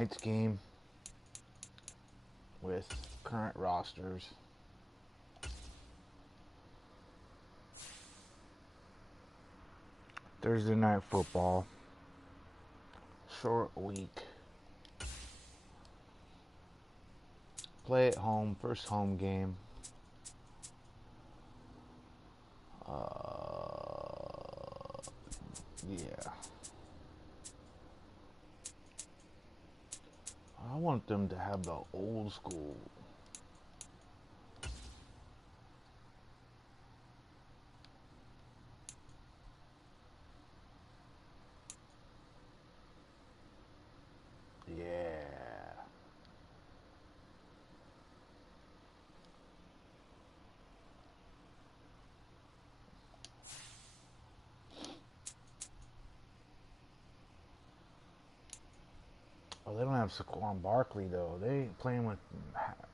Tonight's game with current rosters. Thursday night football. Short week. Play at home. First home game. Yeah. I want them to have the old school. Yeah. Oh, they don't have Saquon Barkley though. They ain't playing with.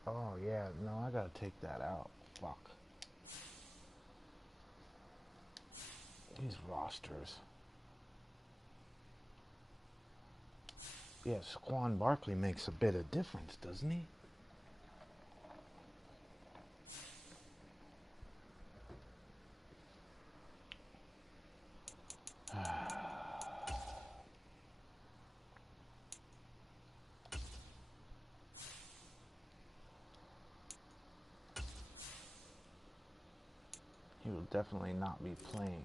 Oh yeah, no, I gotta take that out. Fuck. These rosters. Yeah, Saquon Barkley makes a bit of difference, doesn't he? He will definitely not be playing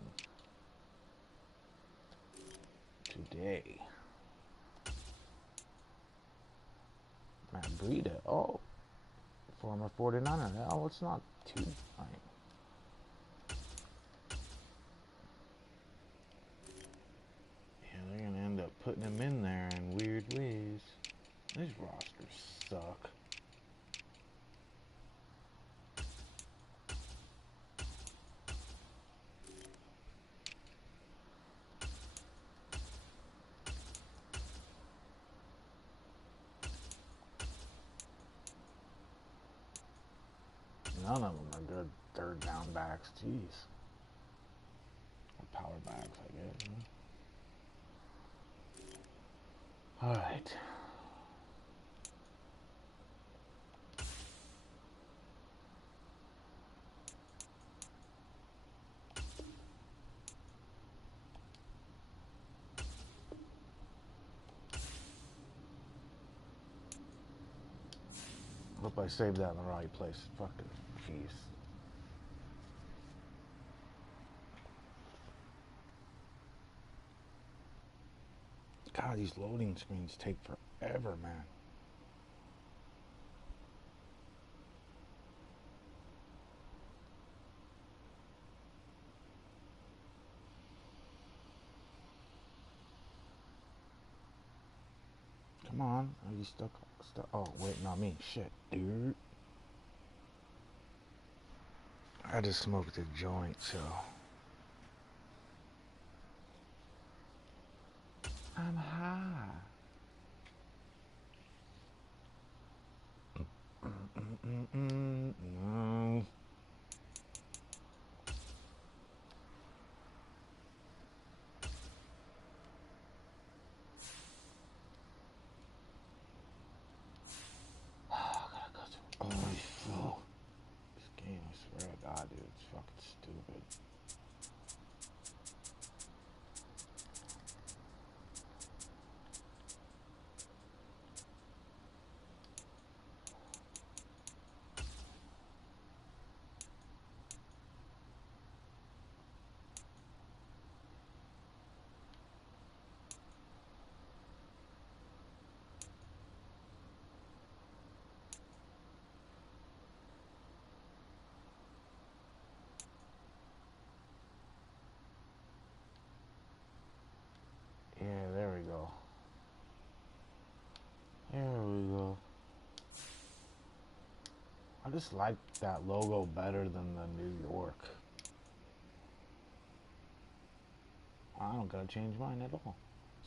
today. Matt Breida. Oh, former 49er. Oh, it's not too fine. Yeah, they're going to end up putting him in there in weird ways. These rosters suck. None of them are good third down backs. Jeez. Or power backs, I guess. Huh? All right. Hope I saved that in the right place. Fucking jeez. God, these loading screens take forever, man. Come on. Are you stuck? Oh, wait, not me. Shit, dude. I just smoked a joint, so. I'm high. No. Oh, fuck. This game, I swear to God, dude, it's fucking stupid. Yeah, there we go. There we go. I just like that logo better than the New York. I don't gotta change mine at all.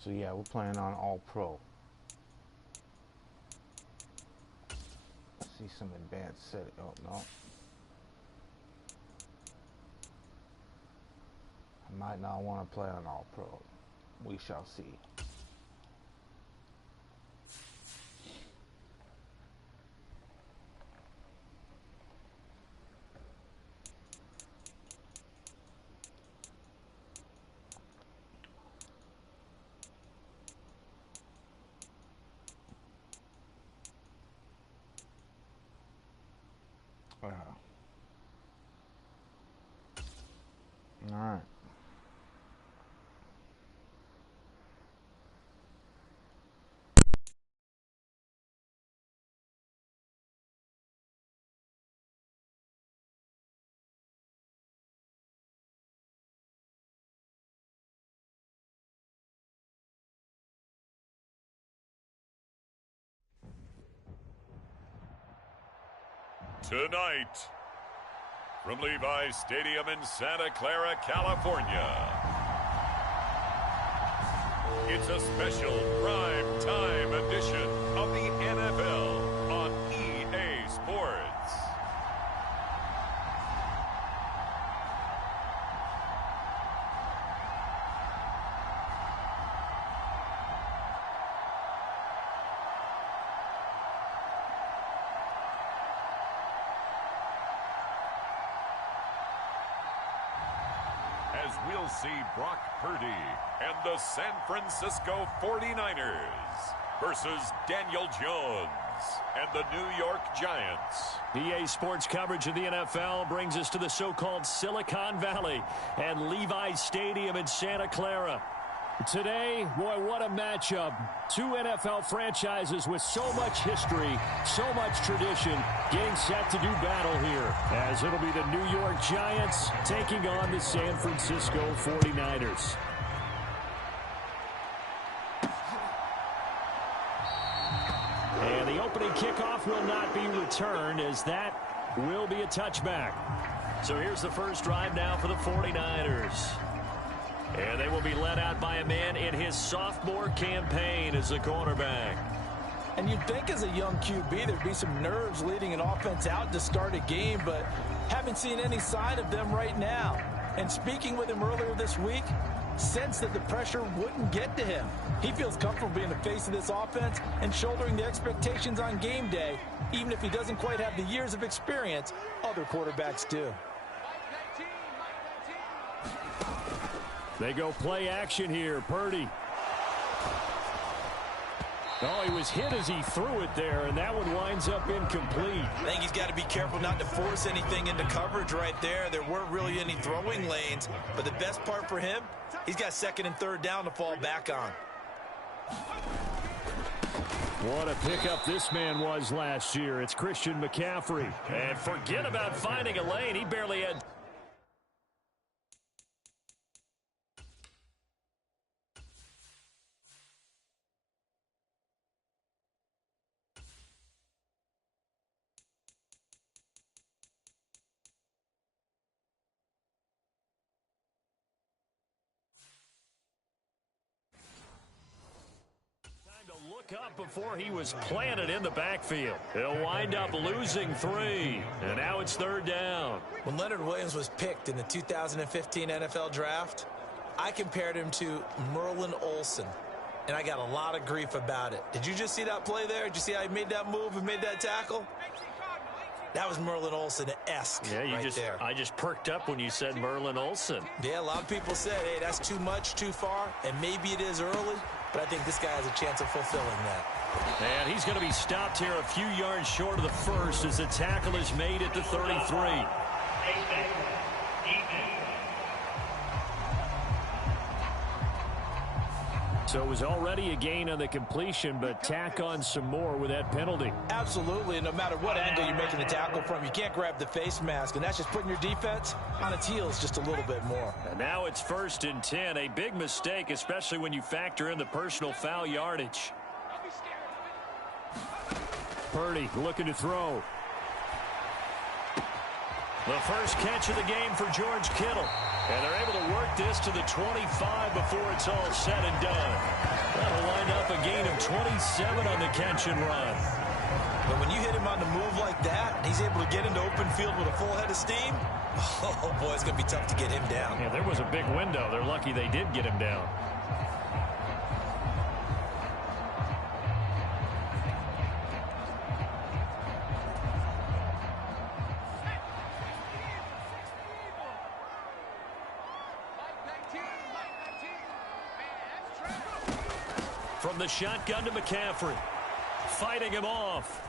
So yeah, we're playing on All Pro. Let's see some advanced setting. Oh no. I might not want to play on All Pro. We shall see. Wow. All right. Tonight, from Levi's Stadium in Santa Clara, California, it's a special prime time edition of the NFL on EA Sports. As we'll see Brock Purdy and the San Francisco 49ers versus Daniel Jones and the New York Giants. EA Sports coverage of the NFL brings us to the so-called Silicon Valley and Levi's Stadium in Santa Clara. Today, boy, what a matchup. Two NFL franchises with so much history, so much tradition, getting set to do battle here, as it'll be the New York Giants taking on the San Francisco 49ers. And the opening kickoff will not be returned, as that will be a touchback. So here's the first drive now for the 49ers. And they will be led out by a man in his sophomore campaign as a cornerback. And you'd think as a young QB there'd be some nerves leading an offense out to start a game, but haven't seen any sign of them right now. And speaking with him earlier this week, sensed that the pressure wouldn't get to him. He feels comfortable being the face of this offense and shouldering the expectations on game day, even if he doesn't quite have the years of experience other quarterbacks do. They go play action here. Purdy. Oh, he was hit as he threw it there, and that one winds up incomplete. I think he's got to be careful not to force anything into coverage right there. There weren't really any throwing lanes, but the best part for him, he's got second and third down to fall back on. What a pickup this man was last year. It's Christian McCaffrey. And forget about finding a lane. He barely had... up before he was planted in the backfield. He'll wind up losing 3, and now it's third down. When Leonard Williams was picked in the 2015 NFL Draft, I compared him to Merlin Olsen, and I got a lot of grief about it. Did you just see that play there? Did you see how he made that move and made that tackle? That was Merlin Olsen-esque there. I just perked up when you said Merlin Olsen. Yeah, a lot of people said, hey, that's too much, too far, and maybe it is early, but I think this guy has a chance of fulfilling that. And he's going to be stopped here a few yards short of the first as the tackle is made at the 33. So it was already a gain on the completion, but tack on some more with that penalty. Absolutely, and no matter what angle you're making the tackle from, you can't grab the face mask, and that's just putting your defense on its heels just a little bit more. And now it's 1st and 10, a big mistake, especially when you factor in the personal foul yardage. Purdy looking to throw. The first catch of the game for George Kittle. And they're able to work this to the 25 before it's all said and done. That'll wind up a gain of 27 on the catch and run. But when you hit him on the move like that, and he's able to get into open field with a full head of steam, oh boy, it's going to be tough to get him down. Yeah, there was a big window. They're lucky they did get him down. From the shotgun to McCaffrey. Fighting him off.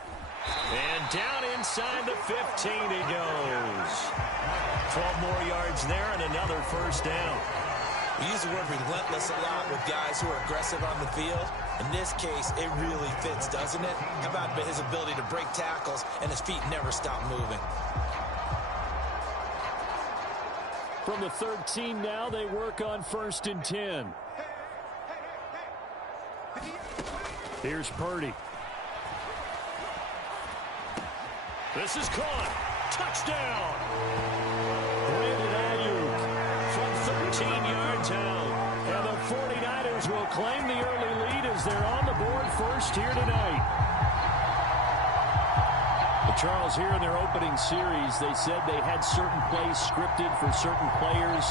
And down inside the 15 he goes. 12 more yards there and another first down. We use the word relentless a lot with guys who are aggressive on the field. In this case, it really fits, doesn't it? How about his ability to break tackles and his feet never stop moving? From the 13 now, they work on 1st and 10. Here's Parody. This is caught. Touchdown. Brandon Ayuk from 13 yards out. And the 49ers will claim the early lead as they're on the board first here tonight. Charles, here in their opening series, they said they had certain plays scripted for certain players.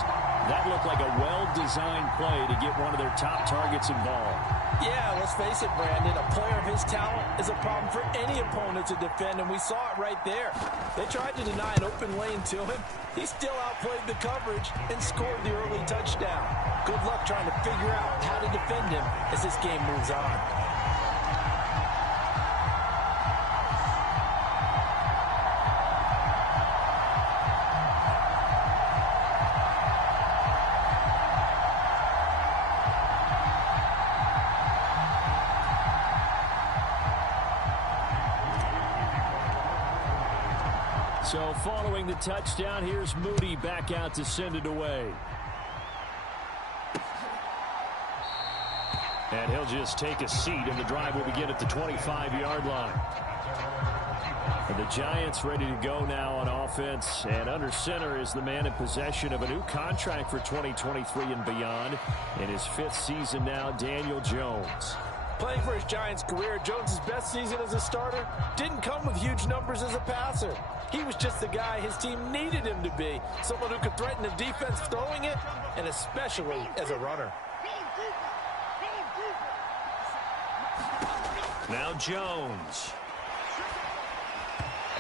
That looked like a well-designed play to get one of their top targets involved. Yeah, let's face it, Brandon. A player of his talent is a problem for any opponent to defend, and we saw it right there. They tried to deny an open lane to him. He still outplayed the coverage and scored the early touchdown. Good luck trying to figure out how to defend him as this game moves on. So following the touchdown, here's Moody back out to send it away. And he'll just take a seat, and the drive will begin at the 25-yard line. And the Giants ready to go now on offense. And under center is the man in possession of a new contract for 2023 and beyond. In his 5th season now, Daniel Jones. Playing for his Giants career, Jones' best season as a starter didn't come with huge numbers as a passer. He was just the guy his team needed him to be, someone who could threaten the defense throwing it, and especially as a runner. Now Jones.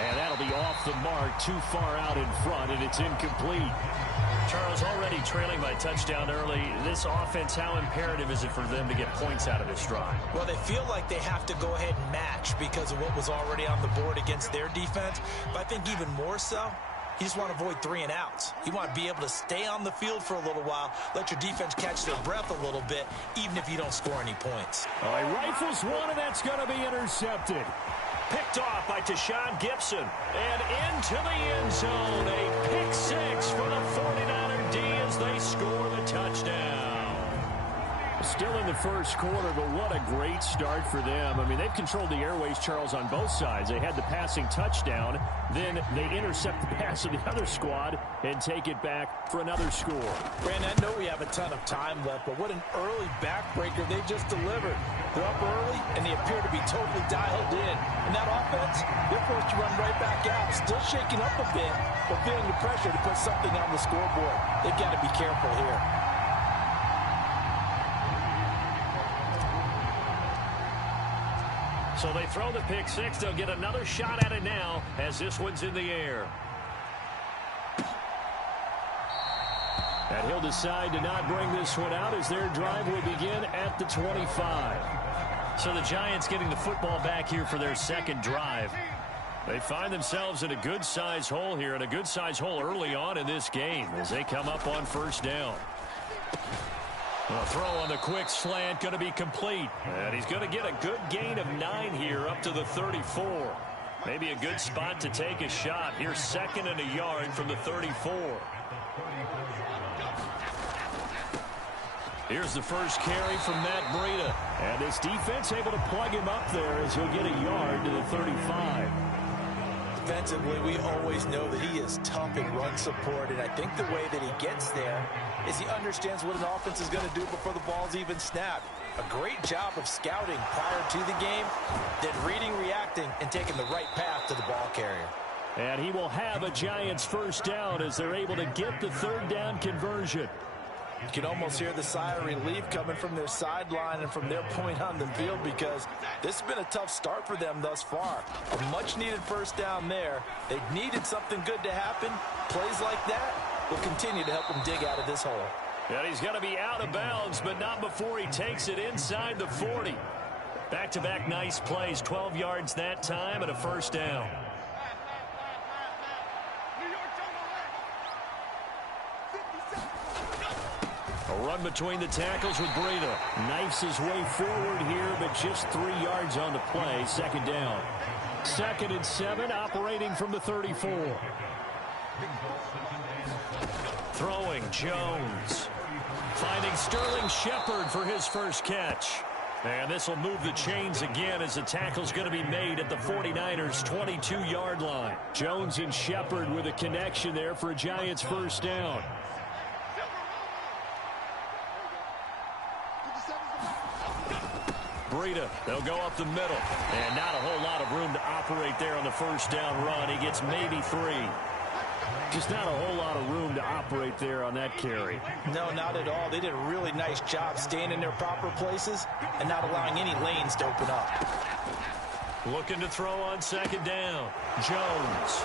And that'll be off the mark, too far out in front, and it's incomplete. Charles, already trailing by touchdown early. This offense, how imperative is it for them to get points out of this drive? Well, they feel like they have to go ahead and match because of what was already on the board against their defense. But I think even more so, you just want to avoid 3 and outs. You want to be able to stay on the field for a little while, let your defense catch their breath a little bit, even if you don't score any points. Oh, he rifles one, and that's going to be intercepted. Picked off by Tashawn Gibson. And into the end zone. A pick 6 for the 49er D as they score the touchdown. Still in the first quarter, but what a great start for them. I mean, they've controlled the airways, Charles, on both sides. They had the passing touchdown. Then they intercept the pass of the other squad and take it back for another score. Brandon, I know we have a ton of time left, but what an early backbreaker they just delivered. They're up early, and they appear to be totally dialed in. And that offense, they're forced to run right back out, still shaking up a bit, but feeling the pressure to put something on the scoreboard. They've got to be careful here. So they throw the pick 6. They'll get another shot at it now as this one's in the air. And he'll decide to not bring this one out as their drive will begin at the 25. So the Giants getting the football back here for their second drive. They find themselves in a good-sized hole here, and a good-sized hole early on in this game as they come up on first down. A throw on the quick slant going to be complete. And he's going to get a good gain of 9 here up to the 34. Maybe a good spot to take a shot. Here's 2nd and a yard from the 34. Here's the first carry from Matt Breida. And this defense able to plug him up there as he'll get a yard to the 35. Defensively, we always know that he is tough in run support, and I think the way that he gets there is he understands what an offense is going to do before the ball's even snapped. A great job of scouting prior to the game, then reading, reacting, and taking the right path to the ball carrier. And he will have a Giants first down as they're able to get the 3rd down conversion. You can almost hear the sigh of relief coming from their sideline and from their point on the field because this has been a tough start for them thus far. A much-needed first down there. They needed something good to happen. Plays like that will continue to help them dig out of this hole. And he's going to be out of bounds, but not before he takes it inside the 40. Back-to-back nice plays, 12 yards that time and a first down. A run between the tackles with Breida. Knifes his way forward here, but just 3 yards on the play. Second down. 2nd and 7, operating from the 34. Throwing, Jones. Finding Sterling Shepard for his first catch. And this will move the chains again as the tackle's going to be made at the 49ers' 22-yard line. Jones and Shepard with a connection there for a Giants first down. Breida, they'll go up the middle. And not a whole lot of room to operate there on the first down run. He gets maybe 3. Just not a whole lot of room to operate there on that carry. No, not at all. They did a really nice job staying in their proper places and not allowing any lanes to open up. Looking to throw on second down. Jones.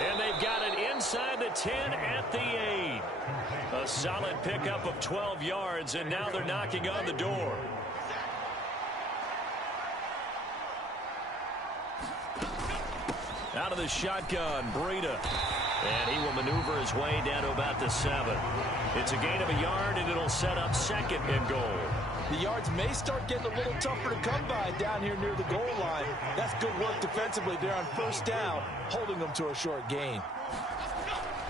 And they've got it inside the 10 at the 8. A solid pickup of 12 yards, and now they're knocking on the door. Out of the shotgun, Breida. And he will maneuver his way down to about the 7. It's a gain of a yard, and it'll set up 2nd and goal. The yards may start getting a little tougher to come by down here near the goal line. That's good work defensively there on first down, holding them to a short gain.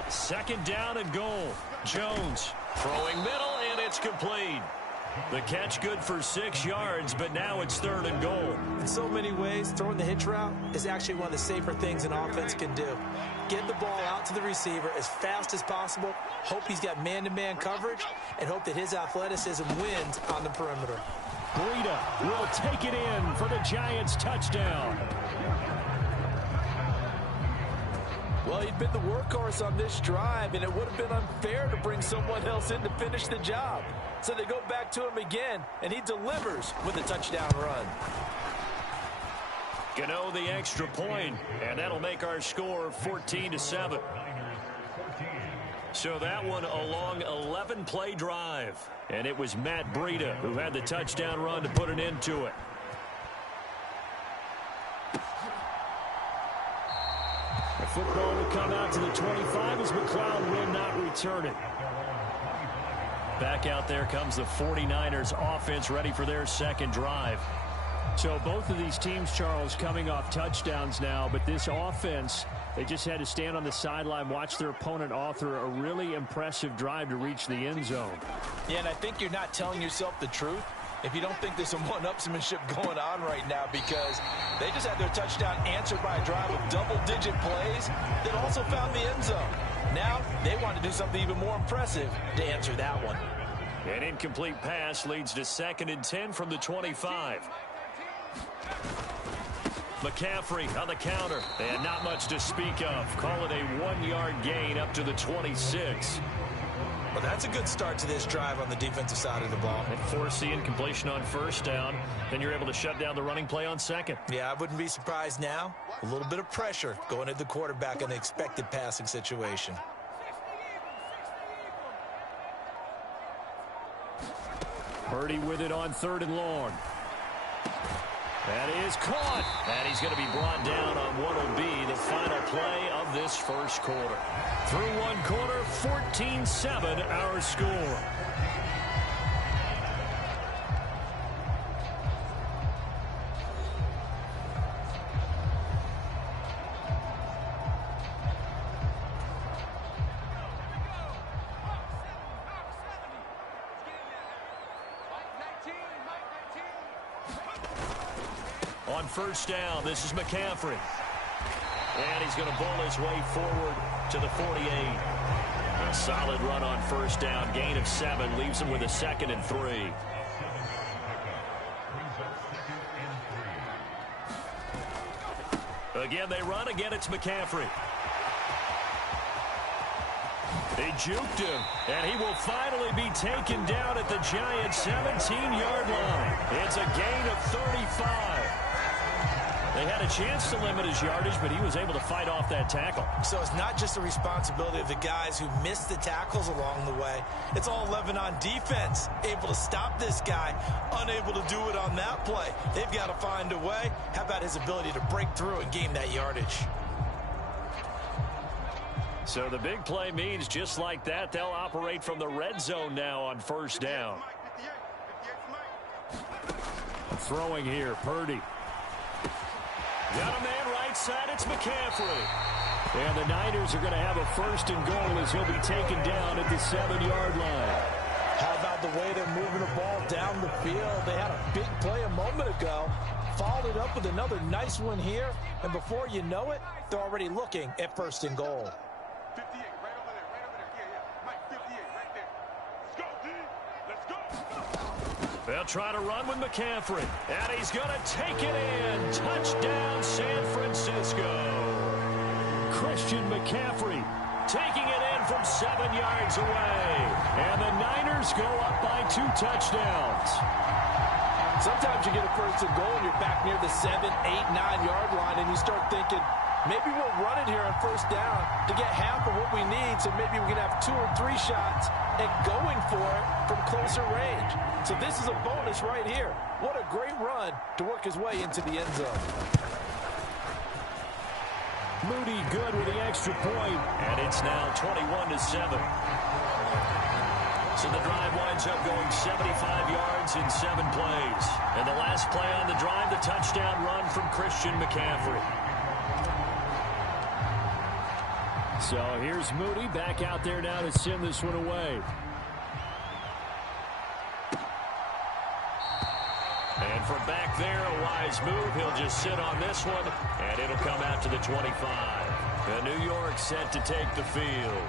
2nd down and goal. Jones throwing middle, and it's complete. The catch good for 6 yards, but now it's 3rd and goal. In so many ways, throwing the hitch route is actually one of the safer things an offense can do. Get the ball out to the receiver as fast as possible, hope he's got man-to-man coverage, and hope that his athleticism wins on the perimeter. Breida will take it in for the Giants touchdown. Well, he'd been the workhorse on this drive, and it would have been unfair to bring someone else in to finish the job. So they go back to him again, and he delivers with a touchdown run. Gano the extra point, and that'll make our score 14-7. So that one a long 11-play drive. And it was Matt Breida who had the touchdown run to put an end to it. The football will come out to the 25 as McLeod will not return it. Back out there comes the 49ers offense ready for their 2nd drive. So both of these teams, Charles, coming off touchdowns now, but this offense, they just had to stand on the sideline, watch their opponent author a really impressive drive to reach the end zone. Yeah, and I think you're not telling yourself the truth if you don't think there's some one-upsmanship going on right now, because they just had their touchdown answered by a drive of double-digit plays that also found the end zone. Now they want to do something even more impressive to answer that one. An incomplete pass leads to 2nd and 10 from the 25. McCaffrey on the counter, and not much to speak of. Call it a 1-yard gain up to the 26. Well, that's a good start to this drive on the defensive side of the ball. They force the incompletion on first down. Then you're able to shut down the running play on 2nd. Yeah, I wouldn't be surprised now. A little bit of pressure going at the quarterback in the expected passing situation. Parody with it on 3rd and long. That is caught. And he's going to be brought down on what will be the final play of this first quarter. Through one quarter, 14-7 our score. On first down, this is McCaffrey. And he's going to bowl his way forward to the 48. A solid run on first down. Gain of 7 leaves him with a 2nd and 3. Again, they run. Again, it's McCaffrey. They juked him, and he will finally be taken down at the Giants' 17-yard line. It's a gain of 35. They had a chance to limit his yardage, but he was able to fight off that tackle. So it's not just the responsibility of the guys who missed the tackles along the way. It's all 11 on defense, able to stop this guy, unable to do it on that play. They've got to find a way. How about his ability to break through and gain that yardage? So the big play means just like that, they'll operate from the red zone now on first down. Throwing here, Parody. Got a man right side, it's McCaffrey. And the Niners are going to have a first and goal as he'll be taken down at the 7-yard line. How about the way they're moving the ball down the field? They had a big play a moment ago. Followed it up with another nice one here. And before you know it, they're already looking at first and goal. 58, right over there, right over there. Yeah. Mike, 58, right there. Let's go, D. Let's go. They'll try to run with McCaffrey. And he's going to take it in. Touchdown, San Francisco. Christian McCaffrey taking it in from 7 yards away. And the Niners go up by 2 touchdowns. Sometimes you get a first and goal and you're back near the 7, 8, 9-yard line, and you start thinking, maybe we'll run it here on first down to get half of what we need, so maybe we can have 2 or 3 shots at going for it from closer range. So this is a bonus right here. What a great run to work his way into the end zone. Moody good with the extra point, and it's now 21-7. So the drive winds up going 75 yards in 7 plays. And the last play on the drive, the touchdown run from Christian McCaffrey. So here's Moody back out there now to send this one away. And from back there, a wise move. He'll just sit on this one, and it'll come out to the 25. And New York set to take the field.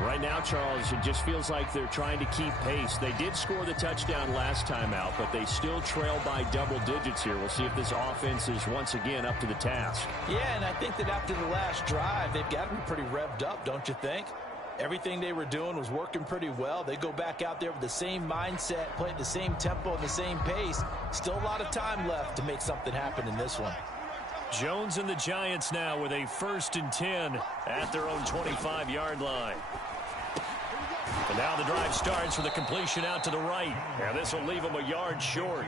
Right now, Charles, it just feels like they're trying to keep pace. They did score the touchdown last time out, but they still trail by double digits here. We'll see if this offense is once again up to the task. Yeah, and I think that after the last drive, they've got to be pretty revved up, don't you think? Everything they were doing was working pretty well. They go back out there with the same mindset, play at the same tempo and the same pace. Still a lot of time left to make something happen in this one. Jones and the Giants now with a 1st and 10 at their own 25-yard line. And now the drive starts with a completion out to the right. And this will leave them a yard short.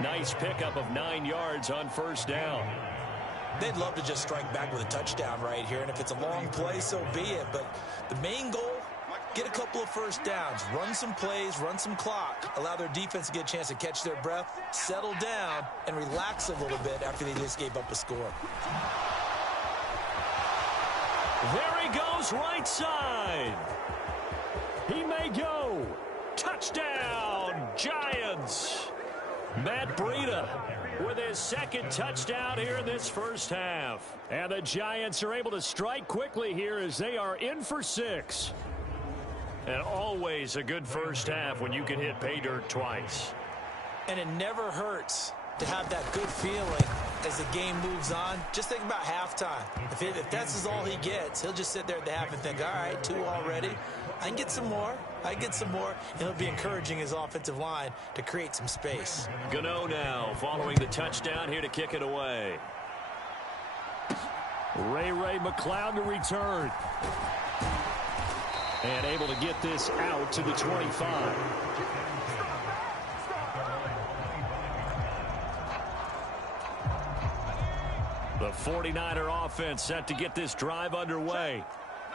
Nice pickup of 9 yards on first down. They'd love to just strike back with a touchdown right here, and if it's a long play, so be it. But the main goal, get a couple of first downs, run some plays, run some clock, allow their defense to get a chance to catch their breath, settle down, and relax a little bit after they just gave up a score. There he goes, right side. He may go. Touchdown, Giants. Matt Breida with his 2nd touchdown here in this first half. And the Giants are able to strike quickly here as they are in for 6. And always a good first half when you can hit pay dirt twice. And it never hurts to have that good feeling as the game moves on. Just think about halftime. If that's all he gets, he'll just sit there at the half and think, all right, 2 already. I can get some more. I can get some more. And he'll be encouraging his offensive line to create some space. Gano now following the touchdown here to kick it away. Ray McCloud to return. And able to get this out to the 25. The 49er offense set to get this drive underway.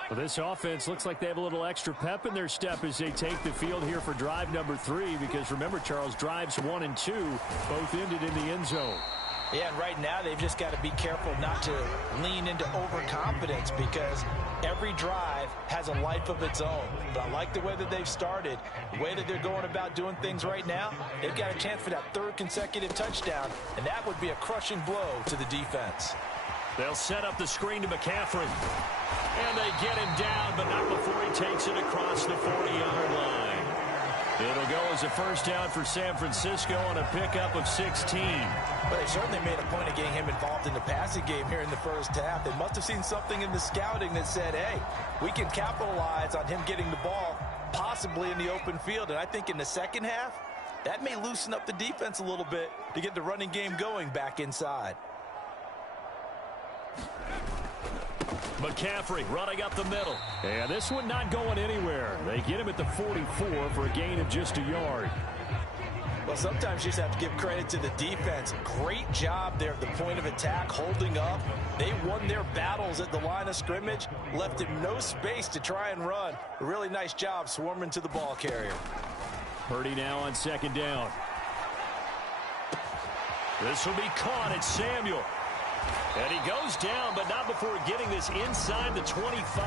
Well, this offense looks like they have a little extra pep in their step as they take the field here for drive number 3, because remember, Charles, drives 1 and 2 both ended in the end zone. Yeah, and right now they've just got to be careful not to lean into overconfidence, because every drive has a life of its own. But I like the way that they've started, the way that they're going about doing things right now. They've got a chance for that 3rd consecutive touchdown, and that would be a crushing blow to the defense. They'll set up the screen to McCaffrey. And they get him down, but not before he takes it across the 40-yard line. It'll go as a first down for San Francisco on a pickup of 16. But they certainly made a point of getting him involved in the passing game here in the first half. They must have seen something in the scouting that said, hey, we can capitalize on him getting the ball possibly in the open field. And I think in the second half, that may loosen up the defense a little bit to get the running game going back inside. McCaffrey running up the middle. And this one not going anywhere. They get him at the 44 for a gain of just a yard. Well, sometimes you just have to give credit to the defense. Great job there at the point of attack, holding up. They won their battles at the line of scrimmage, left him no space to try and run. A really nice job swarming to the ball carrier. Purdy now on second down. This will be caught at Samuel. And he goes down, but not before getting this inside the 25.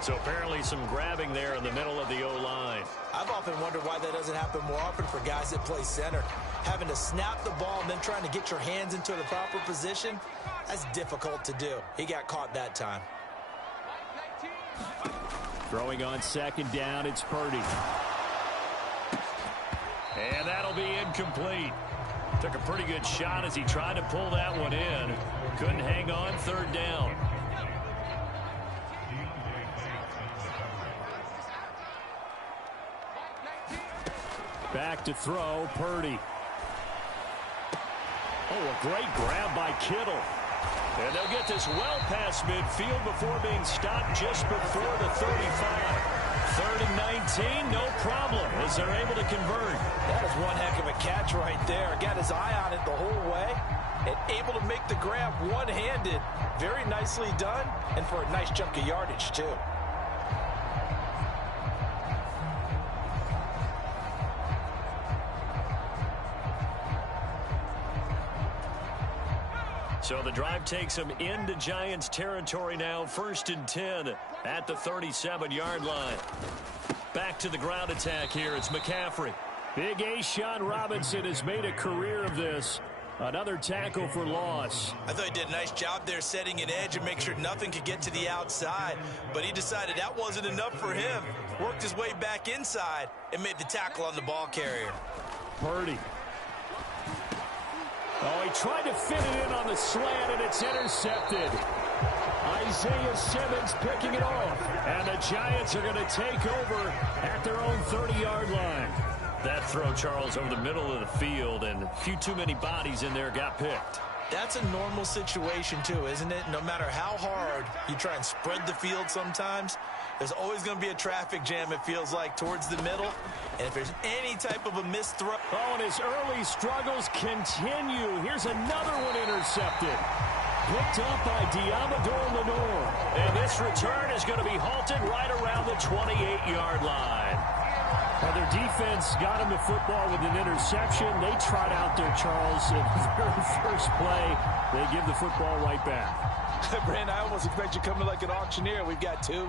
So apparently some grabbing there in the middle of the O-line. I've often wondered why that doesn't happen more often for guys that play center. Having to snap the ball and then trying to get your hands into the proper position, that's difficult to do. He got caught that time. Throwing on second down, it's Purdy. And that'll be incomplete. Took a pretty good shot as he tried to pull that one in. Couldn't hang on, third down. Back to throw, Purdy. Oh, a great grab by Kittle. And they'll get this well past midfield before being stopped just before the 35. Third and 19, no problem, as they're able to convert. That is one heck of a catch right there. Got his eye on it the whole way and able to make the grab one-handed. Very nicely done, and for a nice chunk of yardage, too. So the drive takes them into Giants territory now. First and 10 at the 37-yard line. Back to the ground attack here. It's McCaffrey. Big A'Shawn Robinson has made a career of this. Another tackle for loss. I thought he did a nice job there setting an edge and make sure nothing could get to the outside. But he decided that wasn't enough for him. Worked his way back inside and made the tackle on the ball carrier. Purdy. Oh, he tried to fit it in on the slant, and it's intercepted. Isaiah Simmons picking it off. And the Giants are going to take over at their own 30-yard line. That throw, Charles, over the middle of the field, and a few too many bodies in there got picked. That's a normal situation, too, isn't it? No matter how hard you try and spread the field sometimes, there's always going to be a traffic jam, it feels like, towards the middle. And if there's any type of a missed throw... Oh, and his early struggles continue. Here's another one intercepted. Picked up by Diamador Lenore. And this return is going to be halted right around the 28-yard line. Well, their defense got him the football with an interception. They trot out there, Charles, in the very first play. They give the football right back. Brand, I almost expect you coming like an auctioneer. We've got two.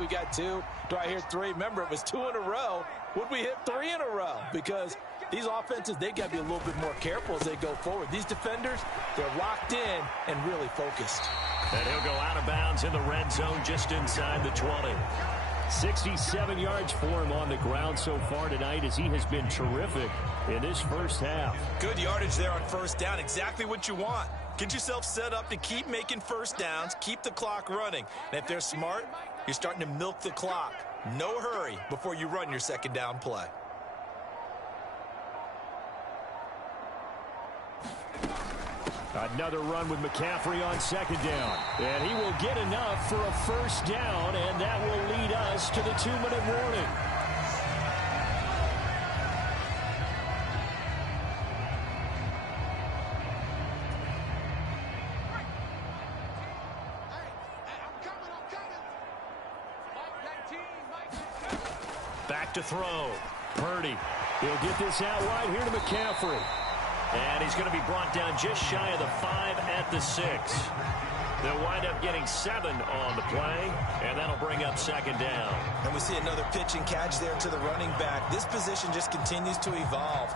Do I hear three? Remember, it was 2 in a row. Would we hit 3 in a row? Because these offenses, they got to be a little bit more careful as they go forward. These defenders, they're locked in and really focused. And he'll go out of bounds in the red zone just inside the 20. 67 yards for him on the ground so far tonight as he has been terrific in this first half. Good yardage there on first down. Exactly what you want. Get yourself set up to keep making first downs, keep the clock running. And if they're smart, you're starting to milk the clock. No hurry before you run your second down play. Another run with McCaffrey on second down. And he will get enough for a first down, and that will lead us to the 2-minute warning. Back to throw. Purdy. He'll get this out wide here to McCaffrey. And he's going to be brought down just shy of the 5 at the 6. They'll wind up getting 7 on the play, and that'll bring up second down. And we see another pitch and catch there to the running back. This position just continues to evolve.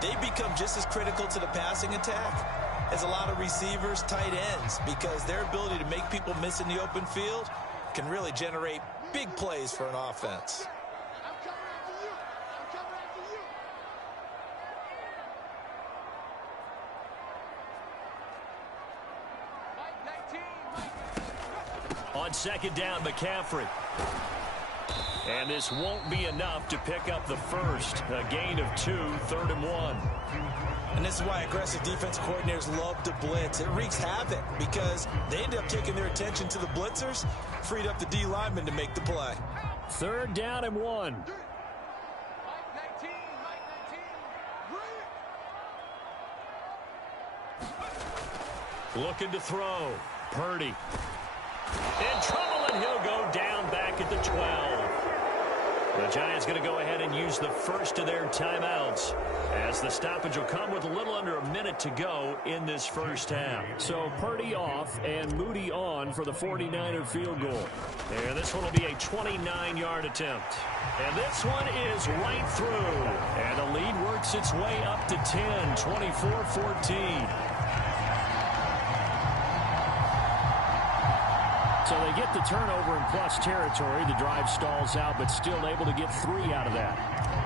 They become just as critical to the passing attack as a lot of receivers, tight ends, because their ability to make people miss in the open field can really generate big plays for an offense. On second down, McCaffrey. And this won't be enough to pick up the first. A gain of 2, 3rd and 1. And this is why aggressive defense coordinators love to blitz. It wreaks havoc because they end up taking their attention to the blitzers, freed up the D lineman to make the play. 3rd down and 1. Looking to throw. Parody. In trouble, and he'll go down back at the 12. The Giants going to go ahead and use the first of their timeouts, as the stoppage will come with a little under a minute to go in this first half. So Parody off and Moody on for the 49er field goal. And this one will be a 29-yard attempt. And this one is right through. And the lead works its way up to 10, 24-14. So they get the turnover in plus territory. The drive stalls out, but still able to get 3 out of that.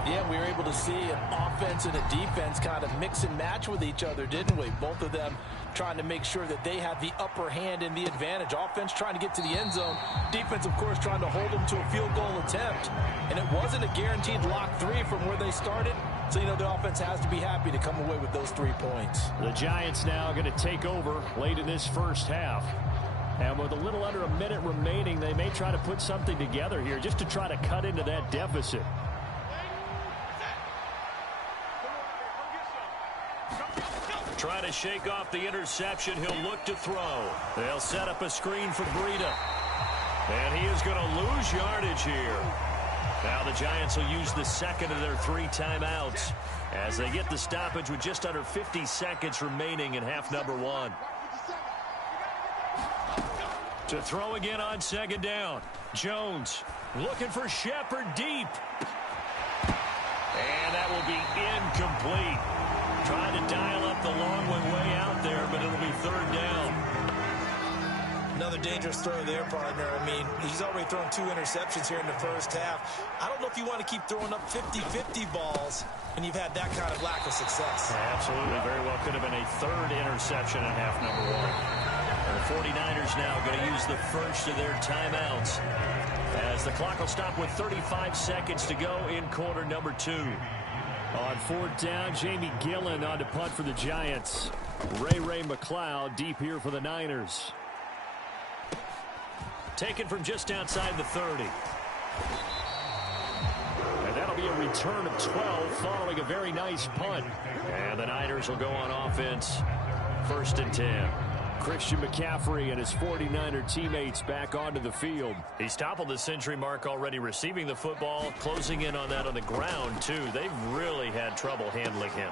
Yeah, we were able to see an offense and a defense kind of mix and match with each other, didn't we? Both of them trying to make sure that they had the upper hand and the advantage. Offense trying to get to the end zone. Defense, of course, trying to hold them to a field goal attempt. And it wasn't a guaranteed lock 3 from where they started. So, the offense has to be happy to come away with those 3 points. The Giants now going to take over late in this first half. And with a little under a minute remaining, they may try to put something together here just to try to cut into that deficit. Try to shake off the interception. He'll look to throw. They'll set up a screen for Breida. And he is going to lose yardage here. Now the Giants will use the second of their 3 timeouts as they get the stoppage with just under 50 seconds remaining in half number 1. To throw again on 2nd down. Jones looking for Shepard deep. And that will be incomplete. Trying to dial up the long one way out there, but it'll be 3rd down. Another dangerous throw there, partner. I mean, he's already thrown 2 interceptions here in the first half. I don't know if you want to keep throwing up 50-50 balls, and you've had that kind of lack of success. Absolutely. Very well could have been a 3rd interception in half number 1. The 49ers now going to use the first of their timeouts as the clock will stop with 35 seconds to go in quarter number 2. On 4th down, Jamie Gillen on to punt for the Giants. Ray McLeod deep here for the Niners. Taken from just outside the 30. And that'll be a return of 12 following a very nice punt. And the Niners will go on offense. 1st and 10. Christian McCaffrey and his 49er teammates back onto the field. He's toppled the century mark already receiving the football, closing in on that on the ground, too. They've really had trouble handling him.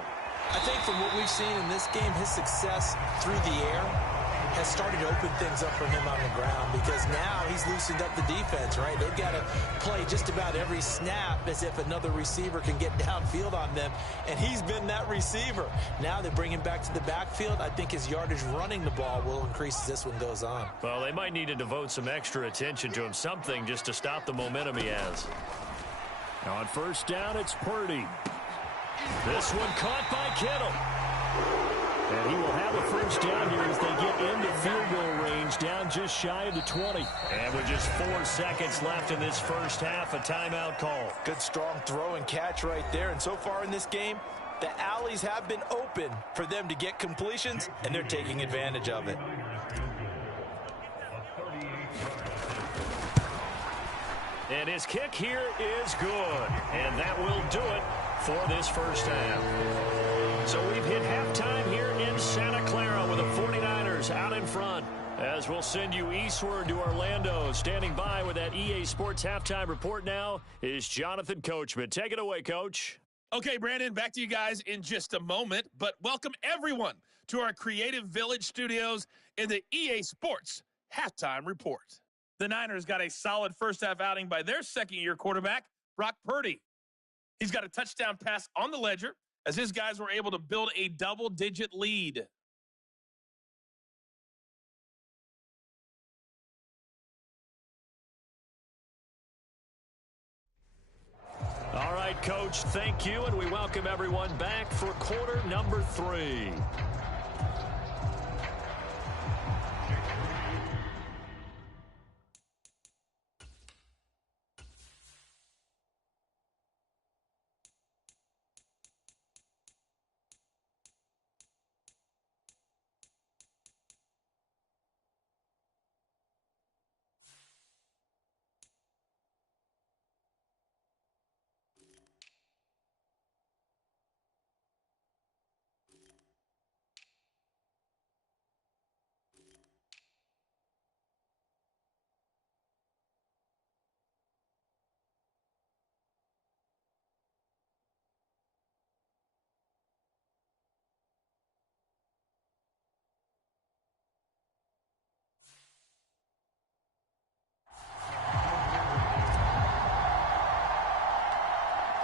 I think from what we've seen in this game, his success through the air has started to open things up for him on the ground because now he's loosened up the defense, right? They've got to play just about every snap as if another receiver can get downfield on them, and he's been that receiver. Now they bring him back to the backfield. I think his yardage running the ball will increase as this one goes on. Well, they might need to devote some extra attention to him, something just to stop the momentum he has. On 1st down, it's Parody. This one caught by Kittle. And he will have a 1st down here as they get into field goal range, down just shy of the 20. And with just 4 seconds left in this first half, a timeout call. Good strong throw and catch right there. And so far in this game, the alleys have been open for them to get completions, and they're taking advantage of it. And his kick here is good. And that will do it for this first half. So we've hit halftime here in Santa Clara with the 49ers out in front. As we'll send you eastward to Orlando. Standing by with that EA Sports halftime report now is Jonathan Coachman. Take it away, Coach. Okay, Brandon, back to you guys in just a moment. But welcome everyone to our Creative Village studios in the EA Sports halftime report. The Niners got a solid first half outing by their second-year quarterback, Brock Parody. He's got a touchdown pass on the ledger as his guys were able to build a double-digit lead. All right, Coach, thank you, and we welcome everyone back for quarter number 3.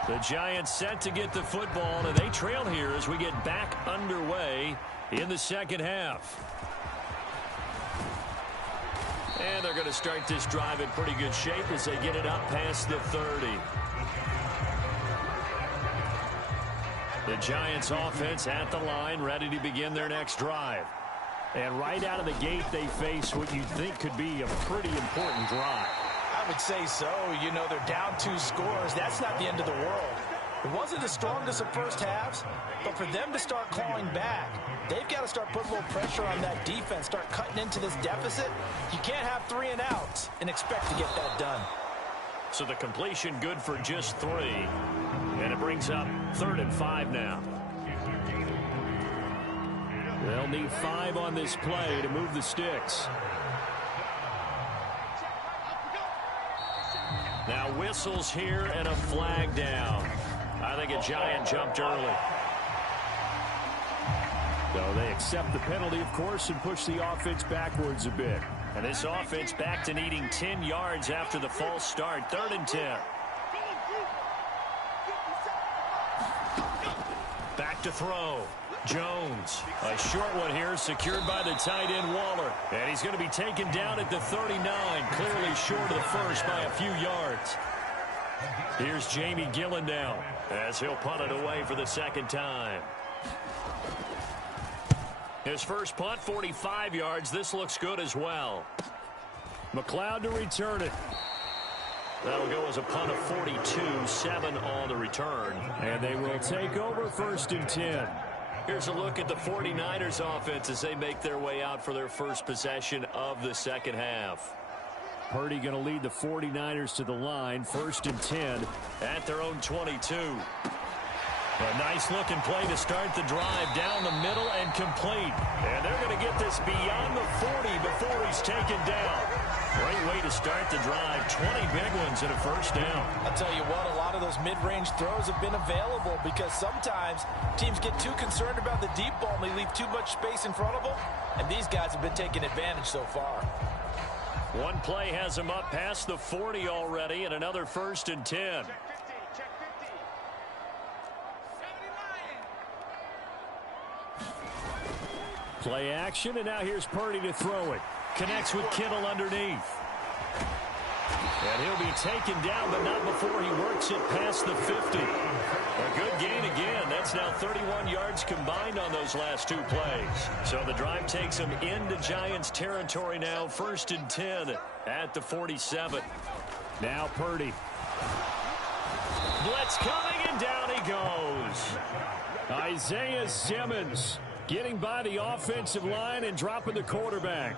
The Giants set to get the football, and they trail here as we get back underway in the second half. And they're going to start this drive in pretty good shape as they get it up past the 30. The Giants offense at the line, ready to begin their next drive. And right out of the gate, they face what you'd think could be a pretty important drive. I would say so. You know, they're down 2 scores. That's not the end of the world. It wasn't the strongest of first halves, but for them to start clawing back, they've got to start putting a little pressure on that defense, start cutting into this deficit. You can't have 3 and outs and expect to get that done. So the completion good for just 3. And it brings up 3rd and 5 now. They'll need 5 on this play to move the sticks. Now whistles here and a flag down. I think a Giant jumped early. So they accept the penalty, of course, and push the offense backwards a bit. And this offense back to needing 10 yards after the false start. 3rd and 10. Back to throw. Jones. A short one here, secured by the tight end Waller. And he's going to be taken down at the 39, clearly short of the first by a few yards. Here's Jamie Gillen now, as he'll punt it away for the second time. His first punt, 45 yards. This looks good as well. McLeod to return it. That'll go as a punt of 42, 7 on the return. And they will take over 1st and 10. Here's a look at the 49ers offense as they make their way out for their first possession of the second half. Purdy going to lead the 49ers to the line, 1st and 10 at their own 22. A nice looking play to start the drive down the middle and complete. And they're going to get this beyond the 40 before he's taken down. Great way to start the drive. 20 big ones and a first down. I'll tell you what, a lot of those mid-range throws have been available because sometimes teams get too concerned about the deep ball and they leave too much space in front of them. And these guys have been taking advantage so far. One play has them up past the 40 already and another 1st and 10. Play action, and now here's Purdy to throw it. Connects with Kittle underneath. And he'll be taken down, but not before he works it past the 50. A good gain again. That's now 31 yards combined on those last 2 plays. So the drive takes him into Giants territory now. 1st and 10 at the 47. Now Purdy. Blitz coming, and down he goes. Isaiah Simmons getting by the offensive line and dropping the quarterback.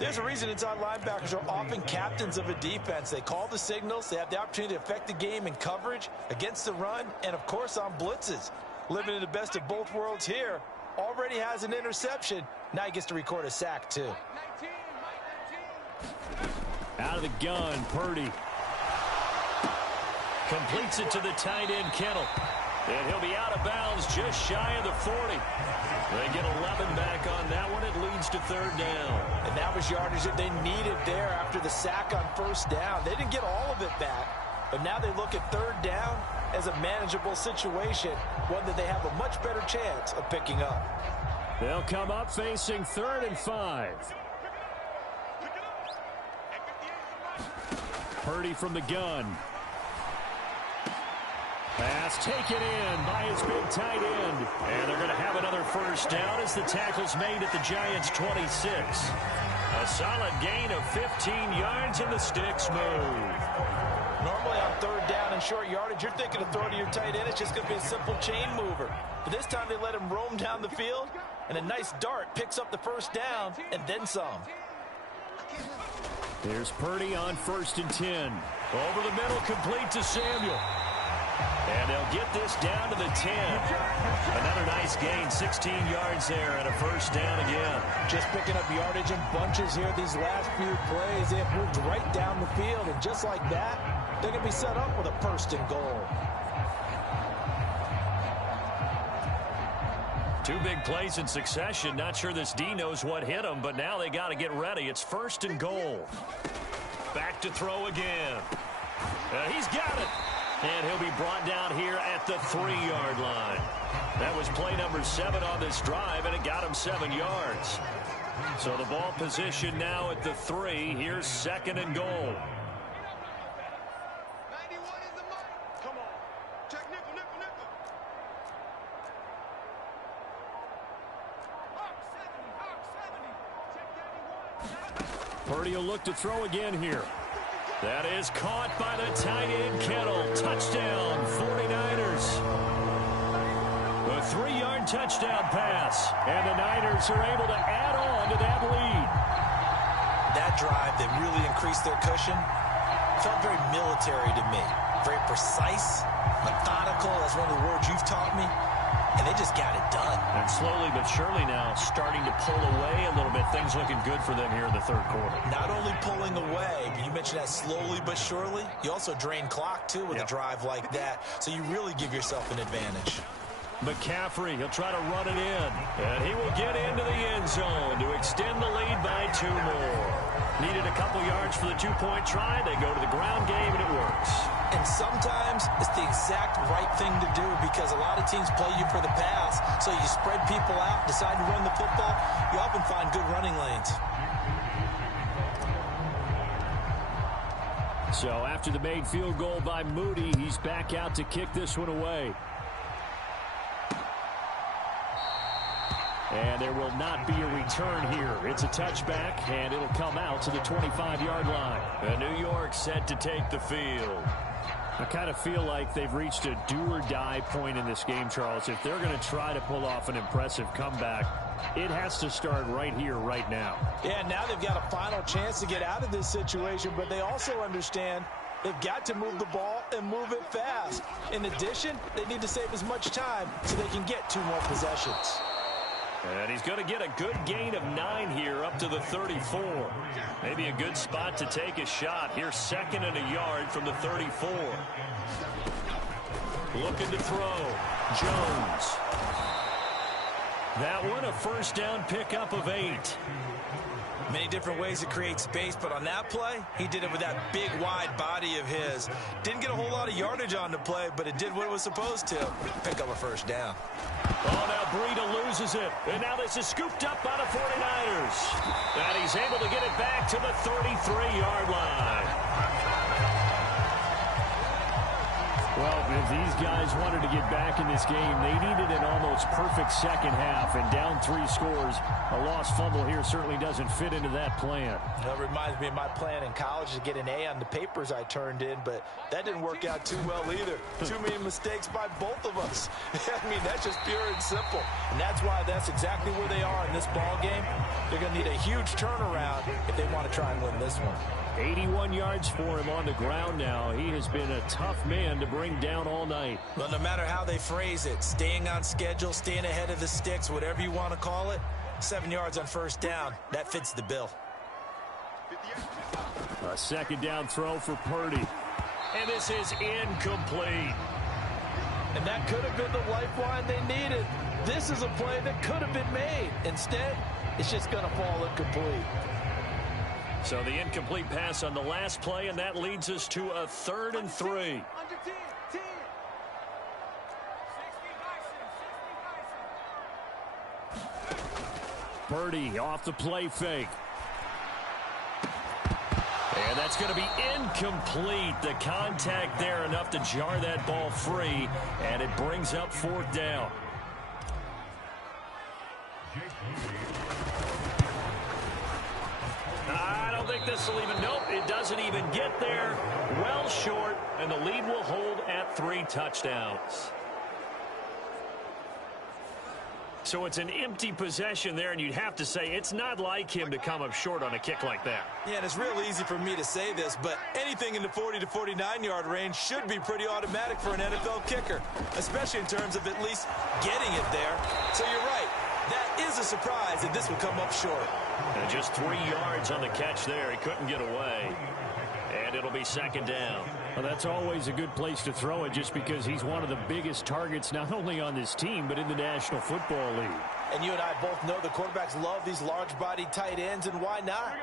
There's a reason inside linebackers are often captains of a defense. They call the signals. They have the opportunity to affect the game in coverage, against the run, and, of course, on blitzes. Living in the best of both worlds here. Already has an interception. Now he gets to record a sack, too. Out of the gun, Purdy. Completes it to the tight end, Kittle. And he'll be out of bounds just shy of the 40. They get 11 back on that one. It leads to 3rd down. And that was yardage that they needed there after the sack on 1st down. They didn't get all of it back, but now they look at 3rd down as a manageable situation, one that they have a much better chance of picking up. They'll come up facing 3rd and 5. Purdy from the gun. Pass taken in by his big tight end. And they're going to have another 1st down as the tackle's made at the Giants' 26. A solid gain of 15 yards and the sticks move. Normally on 3rd down and short yardage, you're thinking of throwing to your tight end. It's just going to be a simple chain mover. But this time they let him roam down the field, and a nice dart picks up the 1st down and then some. There's Purdy on 1st and 10. Over the middle, complete to Samuel. And they'll get this down to the 10. Another nice gain, 16 yards there, and a 1st down again. Just picking up yardage in bunches here these last few plays. They have moved right down the field, and just like that, they're going to be set up with a 1st and goal. 2 big plays in succession. Not sure this D knows what hit him, but now they got to get ready. It's 1st and goal. Back to throw again. He's got it. And he'll be brought down here at the 3-yard line. That was play number 7 on this drive, and it got him 7 yards. So the ball position now at the 3. Here's 2nd and goal. Purdy will look to throw again here. That is caught by the tight end Kittle. Touchdown, 49ers. A 3-yard touchdown pass. And the Niners are able to add on to that lead. That drive that really increased their cushion felt very military to me. Very precise, methodical. That's one of the words you've taught me. And they just got it done. And slowly but surely now starting to pull away a little bit. Things looking good for them here in the 3rd quarter. Not only pulling away, but you mentioned that slowly but surely. You also drain clock, too, with a drive like that. So you really give yourself an advantage. McCaffrey, he'll try to run it in. And he will get into the end zone to extend the lead by 2 more. Needed a couple yards for the 2-point try. They go to the ground game, and it works. And sometimes it's the exact right thing to do because a lot of teams play you for the pass. So you spread people out, decide to run the football. You often find good running lanes. So after the made field goal by Moody, he's back out to kick this one away. And there will not be a return here. It's a touchback, and it'll come out to the 25-yard line. And New York set to take the field. I kind of feel like they've reached a do-or-die point in this game, Charles. If they're going to try to pull off an impressive comeback, it has to start right here, right now. Yeah, now they've got a final chance to get out of this situation, but they also understand they've got to move the ball and move it fast. In addition, they need to save as much time so they can get 2 more possessions. And he's going to get a good gain of 9 here up to the 34. Maybe a good spot to take a shot. Here's 2nd and a yard from the 34. Looking to throw. Jones. That one a first down pickup of 8. Many different ways to create space, but on that play, he did it with that big, wide body of his. Didn't get a whole lot of yardage on the play, but it did what it was supposed to. Pick up a first down. Oh, now Breida loses it. And now this is scooped up by the 49ers. And he's able to get it back to the 33-yard line. Well, if these guys wanted to get back in this game, they needed an almost perfect second half. And down 3 scores, a lost fumble here certainly doesn't fit into that plan. That reminds me of my plan in college to get an A on the papers I turned in, but that didn't work out too well either. Too many mistakes by both of us. I mean, that's just pure and simple. And that's why that's exactly where they are in this ball game. They're going to need a huge turnaround if they want to try and win this one. 81 yards for him on the ground now. He has been a tough man to bring down all night. Well, no matter how they phrase it, staying on schedule, staying ahead of the sticks, whatever you want to call it, 7 yards on first down, that fits the bill. A 2nd down throw for Purdy. And this is incomplete. And that could have been the lifeline they needed. This is a play that could have been made. Instead, it's just going to fall incomplete. So the incomplete pass on the last play, and that leads us to a 3rd and 3. Purdy off the play fake. And that's going to be incomplete. The contact there enough to jar that ball free, and it brings up 4th down. I don't think this will even, nope, it doesn't even get there. Well short, and the lead will hold at 3 touchdowns. So it's an empty possession there, and you'd have to say it's not like him to come up short on a kick like that. Yeah, and it's real easy for me to say this, but anything in the 40 to 49-yard range should be pretty automatic for an NFL kicker, especially in terms of at least getting it there. So you're right. That is a surprise that this would come up short. And just 3 yards on the catch there. He couldn't get away. And it'll be 2nd down. Well, that's always a good place to throw it just because he's one of the biggest targets not only on this team but in the National Football League. And you and I both know the quarterbacks love these large-bodied tight ends, and why not?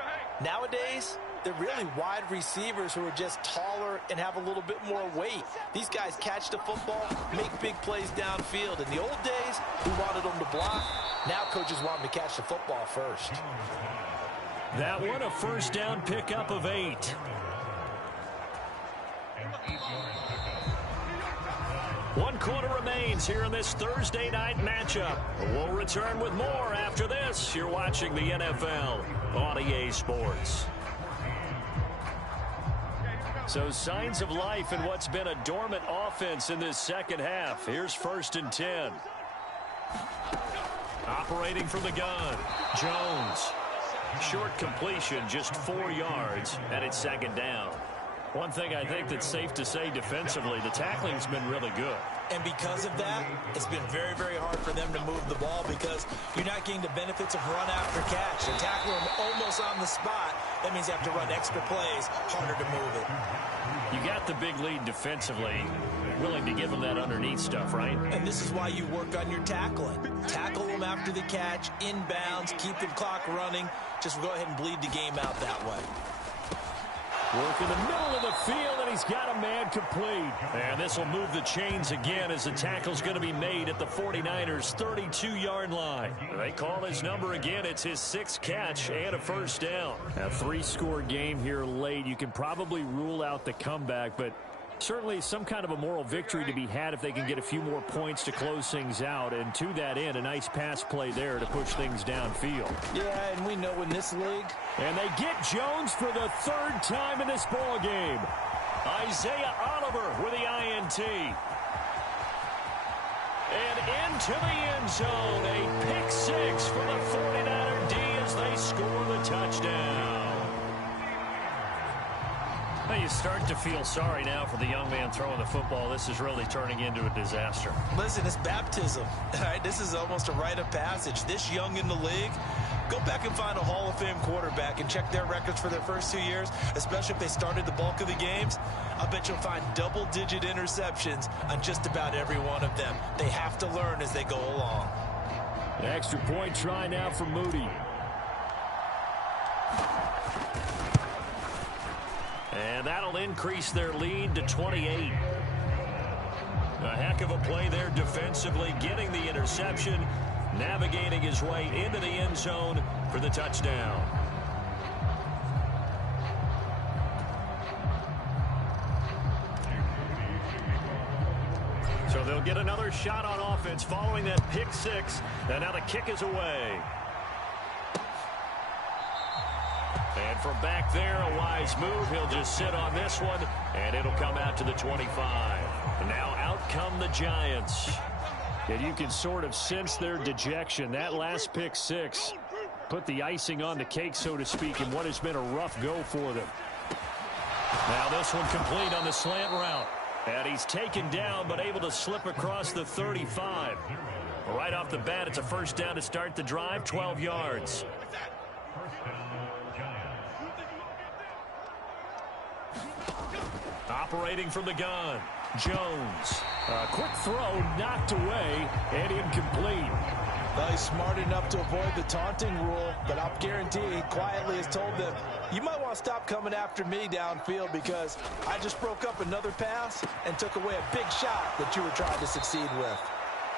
Nowadays, They're really wide receivers who are just taller and have a little bit more weight. These guys catch the football, make big plays downfield. In the old days, we wanted them to block. Now coaches want them to catch the football first. That one a first down pickup of 8. One quarter remains here in this Thursday night matchup. We'll return with more after this. You're watching the NFL on EA Sports. So signs of life in what's been a dormant offense in this second half. Here's 1st and 10. Operating from the gun, Jones. Short completion, just 4 yards, and it's 2nd down. One thing I think that's safe to say defensively, the tackling's been really good. And because of that, it's been very, very hard for them to move the ball because you're not getting the benefits of run after catch. They're tackling them almost on the spot. That means you have to run extra plays, harder to move it. You got the big lead defensively, willing to give them that underneath stuff, right? And this is why you work on your tackling. Tackle them after the catch, inbounds, keep the clock running. Just go ahead and bleed the game out that way. Work in the middle of the field, and he's got a man complete. And this will move the chains again as the tackle's going to be made at the 49ers' 32-yard line. They call his number again. It's his 6th catch and a first down. A 3-score game here late. You can probably rule out the comeback, but certainly some kind of a moral victory to be had if they can get a few more points to close things out. And to that end, a nice pass play there to push things downfield. Yeah, and we know in this league. And they get Jones for the 3rd time in this ball game. Isaiah Oliver with the INT. And into the end zone, a pick 6 for the 49er D as they score the touchdown. Well, you start to feel sorry now for the young man throwing the football. This is really turning into a disaster. Listen, it's baptism. All right, this is almost a rite of passage. This young in the league, go back and find a Hall of Fame quarterback and check their records for their first 2 years, especially if they started the bulk of the games. I bet you'll find double-digit interceptions on just about every one of them. They have to learn as they go along. An extra point try now for Moody. And that'll increase their lead to 28. A heck of a play there defensively, getting the interception, navigating his way into the end zone for the touchdown. So they'll get another shot on offense following that pick 6, and now the kick is away. And from back there, a wise move. He'll just sit on this one, and it'll come out to the 25. Now out come the Giants. And you can sort of sense their dejection. That last pick 6 put the icing on the cake, so to speak, in what has been a rough go for them. Now this one complete on the slant route. And he's taken down, but able to slip across the 35. Right off the bat, it's a first down to start the drive, 12 yards. Operating from the gun, Jones. A quick throw knocked away and incomplete. Well, he's smart enough to avoid the taunting rule, but I'll guarantee he quietly has told them, you might want to stop coming after me downfield because I just broke up another pass and took away a big shot that you were trying to succeed with.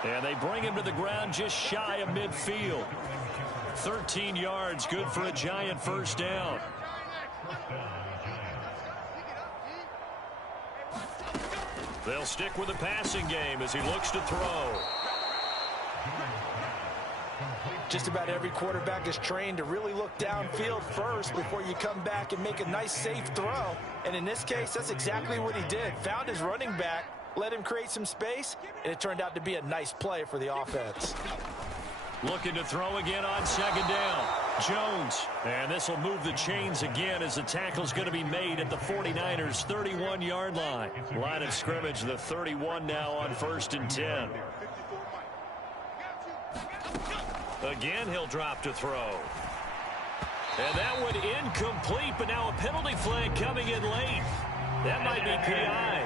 And they bring him to the ground just shy of midfield. 13 yards, good for a Giant first down. They'll stick with the passing game as he looks to throw. Just about every quarterback is trained to really look downfield first before you come back and make a nice, safe throw. And in this case, that's exactly what he did. Found his running back, let him create some space, and it turned out to be a nice play for the offense. Looking to throw again on second down. Jones. And this will move the chains again as the tackle's going to be made at the 49ers' 31-yard line. Line of scrimmage, the 31 now on 1st and 10. Again, he'll drop to throw. And that one incomplete, but now a penalty flag coming in late. That might be PI.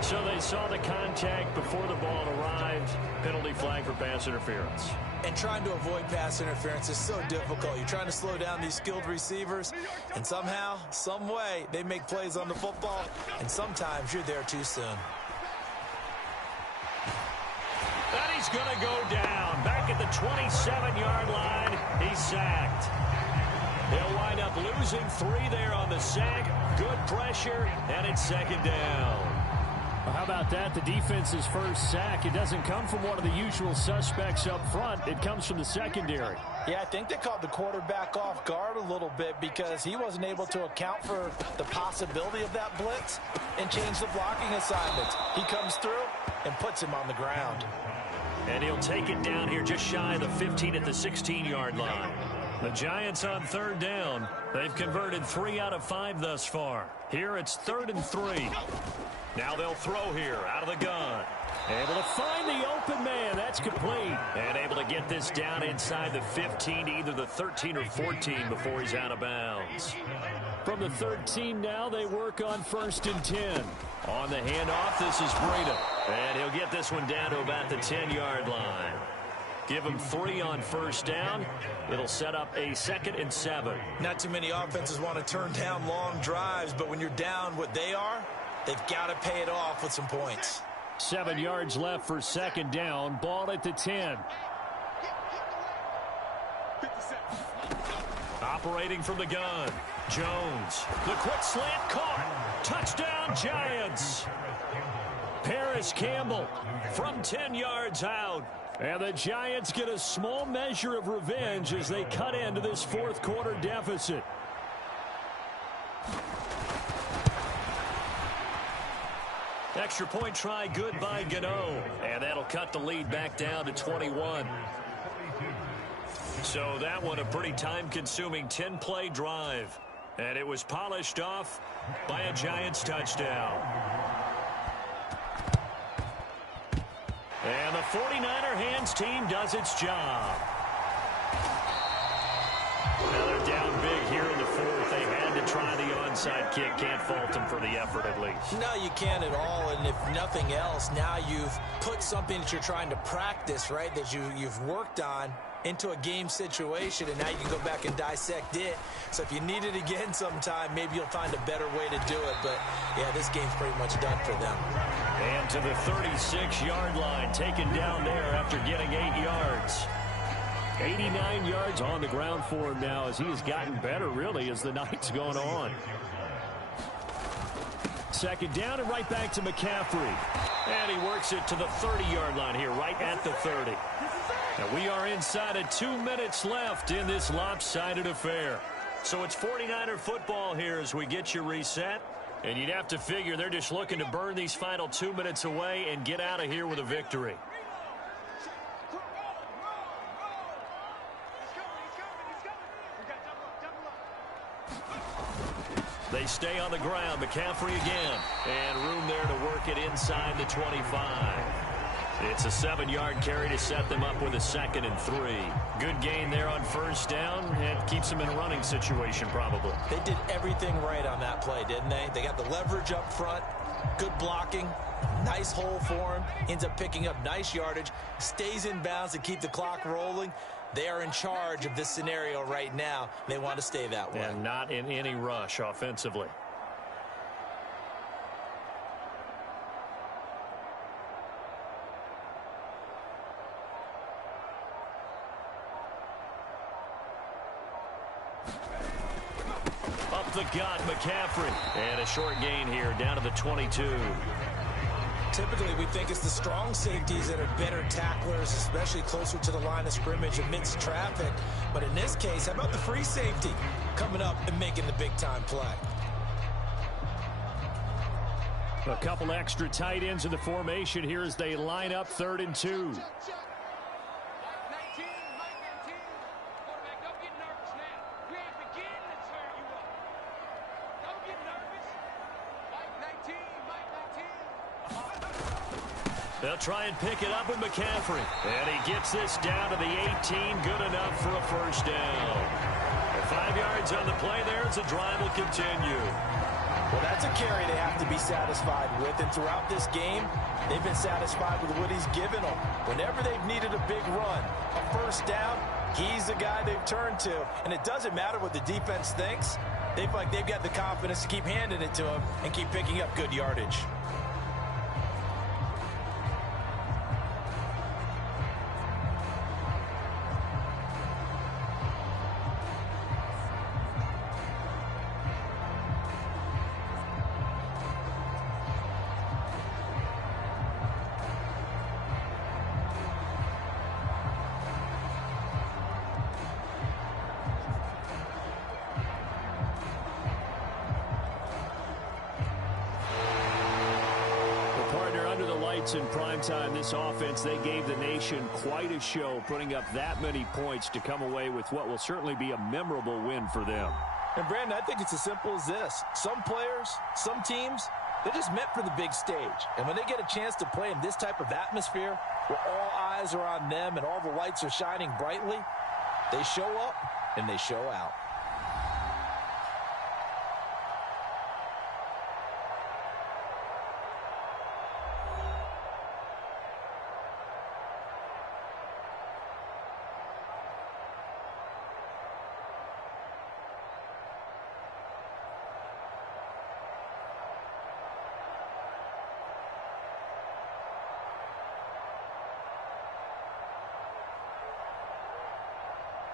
So they saw the contact before the ball arrived. Penalty flag for pass interference. And trying to avoid pass interference is so difficult. You're trying to slow down these skilled receivers, and somehow, some way, they make plays on the football, and sometimes you're there too soon. And he's going to go down. Back at the 27-yard line, he's sacked. They'll wind up losing 3 there on the sack. Good pressure, and it's second down. Well, how about that? The defense's first sack. It doesn't come from one of the usual suspects up front. It comes from the secondary. Yeah, I think they caught the quarterback off guard a little bit because he wasn't able to account for the possibility of that blitz and change the blocking assignments. He comes through and puts him on the ground. And he'll take it down here just shy of the 15 at the 16-yard line. The Giants on third down. They've converted 3 out of 5 thus far. Here it's 3rd and 3. Now they'll throw here out of the gun. Able to find the open man. That's complete. And able to get this down inside the 15 to either the 13 or 14 before he's out of bounds. From the 13 now, they work on 1st and 10. On the handoff, this is Breida. And he'll get this one down to about the 10-yard line. Give him 3 on first down. It'll set up a 2nd and 7. Not too many offenses want to turn down long drives, but when you're down what they are, they've got to pay it off with some points. 7 yards left for 2nd down. Ball at the 10. Operating from the gun. Jones. The quick slant caught. Touchdown Giants. Paris Campbell from 10 yards out. And the Giants get a small measure of revenge as they cut into this 4th quarter deficit. Extra point try good by Gano. And that'll cut the lead back down to 21. So that one a pretty time-consuming 10-play drive. And it was polished off by a Giants touchdown. And the 49er hands team does its job. Now they're down big here in the 4th. They had to try the onside kick. Can't fault them for the effort at least. No, you can't at all. And if nothing else, now you've put something that you're trying to practice, right, that you've worked on into a game situation, and now you can go back and dissect it. So if you need it again sometime, maybe you'll find a better way to do it. But, yeah, this game's pretty much done for them. And to the 36-yard line, taken down there after getting 8 yards. 89 yards on the ground for him now as he has gotten better, really, as the night's going on. 2nd down and right back to McCaffrey. And he works it to the 30-yard line here, right at the 30. And we are inside of 2 minutes left in this lopsided affair. So it's 49er football here as we get you reset. And you'd have to figure they're just looking to burn these final 2 minutes away and get out of here with a victory. They stay on the ground. McCaffrey again. And room there to work it inside the 25. It's a 7-yard carry to set them up with a 2nd and 3. Good gain there on first down. And keeps them in a running situation probably. They did everything right on that play, didn't they? They got the leverage up front. Good blocking. Nice hole for him. Ends up picking up nice yardage. Stays in bounds to keep the clock rolling. They are in charge of this scenario right now. They want to stay that way. And not in any rush offensively. Up the gut, McCaffrey. And a short gain here down to the 22. Typically, we think it's the strong safeties that are better tacklers, especially closer to the line of scrimmage amidst traffic. But in this case, how about the free safety coming up and making the big-time play? A couple extra tight ends in the formation here as they line up 3rd and 2. They'll try and pick it up with McCaffrey. And he gets this down to the 18. Good enough for a first down. 5 yards on the play there as the drive will continue. Well, that's a carry they have to be satisfied with. And throughout this game, they've been satisfied with what he's given them. Whenever they've needed a big run, a first down, he's the guy they've turned to. And it doesn't matter what the defense thinks. They feel like they've got the confidence to keep handing it to him and keep picking up good yardage. In primetime, this offense, they gave the nation quite a show, putting up that many points to come away with what will certainly be a memorable win for them. And Brandon, I think it's as simple as this. Some players, some teams, they're just meant for the big stage. And when they get a chance to play in this type of atmosphere, where all eyes are on them and all the lights are shining brightly, they show up and they show out.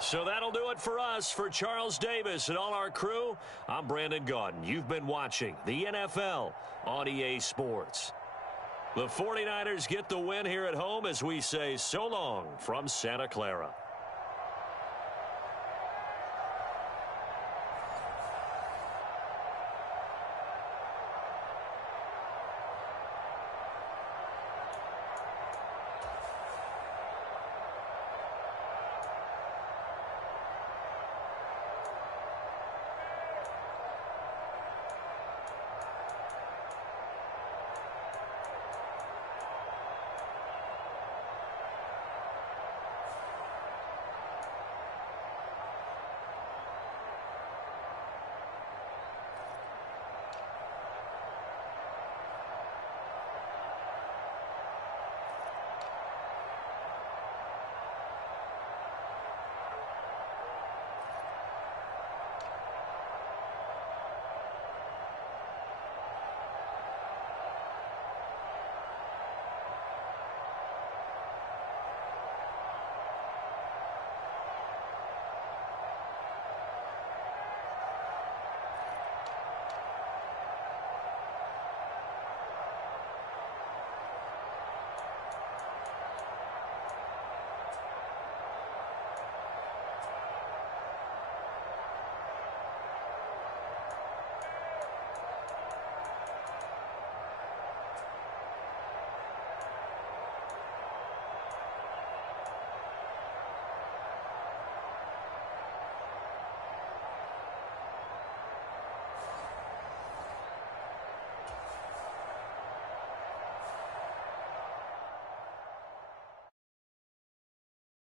So that'll do it for us. For Charles Davis and all our crew, I'm Brandon Gaudin. You've been watching the NFL on EA Sports. The 49ers get the win here at home as we say so long from Santa Clara.